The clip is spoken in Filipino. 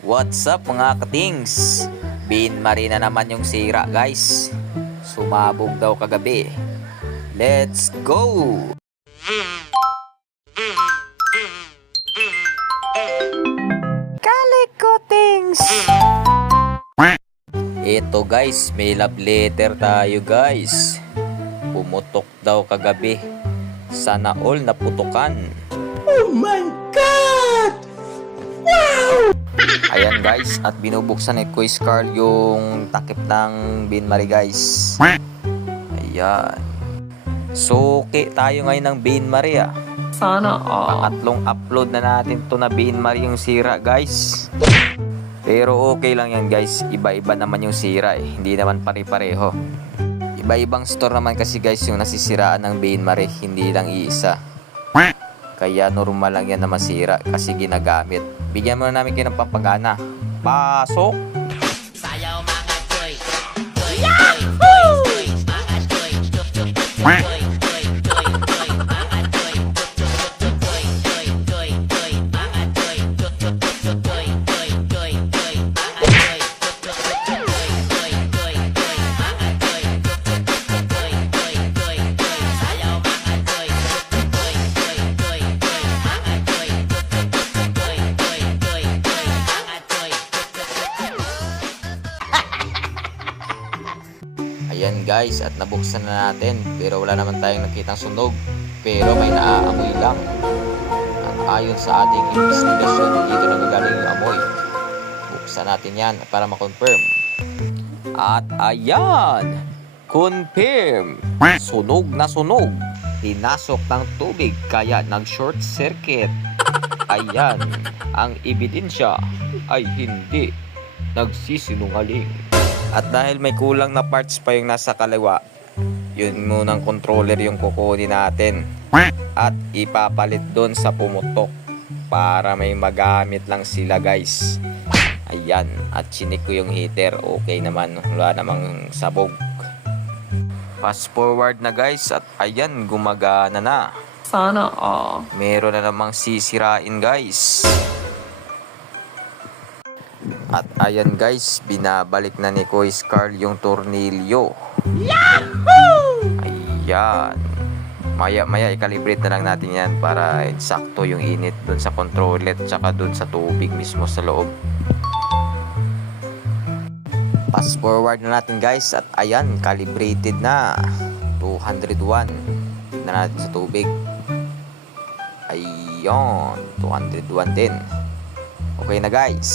What's up mga katings? Bin Marina naman yung sira guys. Sumabog daw kagabi. Let's go! Kalikotings! Ito guys, may love letter tayo guys. Pumutok daw kagabi. Sana all naputukan. Oh my God! Wow! Ayan guys, at binubuksan ni Quiz Carl yung takip ng Bin Marie guys. Ayan. Suki tayo ngayon ng Bin Marie ah. Sana all. Pangatlong upload na natin to na Bin Marie yung sira guys. Pero okay lang yan guys, iba-iba naman yung sira eh. Hindi naman pare-pareho. Iba-ibang store naman kasi guys yung nasisiraan ng Bin Marie, hindi lang iisa. Kaya normal lang yan na masira kasi ginagamit. Bigyan muna namin kayo ng pampagana. Pasok! Sayaw mga choy. Choy, choy, choy, choy. Mga choy, chup, chup, chup, chup, choy, choy, choy, choy. Mga choy, chup, chup, chup, chup, choy, choy, choy, choy. Mga choy, chup, chup, chup, chup, choy, choy, choy, choy. Mga choy, chup, chup, chup, chup, choy, choy, choy, choy. Mga choy, chup, chup, chup, chup, choy, choy, choy, choy. Sayaw mga choy, chup, chup, choy, choy, choy, choy. Mga choy, chup, chup, chup, choy, choy, choy, choy. Mga choy, Ayan guys, at nabuksan na natin. Pero wala naman tayong nakitang sunog. Pero may naaamoy lang. At ayon sa ating investigasyon, dito nagagaling yung amoy. Buksan natin yan para makonfirm. At ayan! Confirm! Sunog na sunog. Pinasok ng tubig kaya nag-short circuit. Ayan, ang ebidensya ay hindi nagsisinungaling. At dahil may kulang na parts pa yung nasa kaliwa, yun munang controller yung kukunin natin. At ipapalit doon sa pumutok para may magamit lang sila guys. Ayan, at chinik ko yung heater. Okay naman, wala namang sabog. Fast forward na guys at ayan, gumagana na. Sana all. Meron na namang sisirain guys. At ayan guys, binabalik na ni Quiz Carl yung tornilyo. Yahoo! Ayan. Maya i-calibrate na lang natin yan para eksakto yung init dun sa controller tsaka dun sa tubig mismo sa loob. Fast forward na natin guys at ayan, calibrated na. 201 na natin sa tubig. Ayun, 201 din. Okay na guys.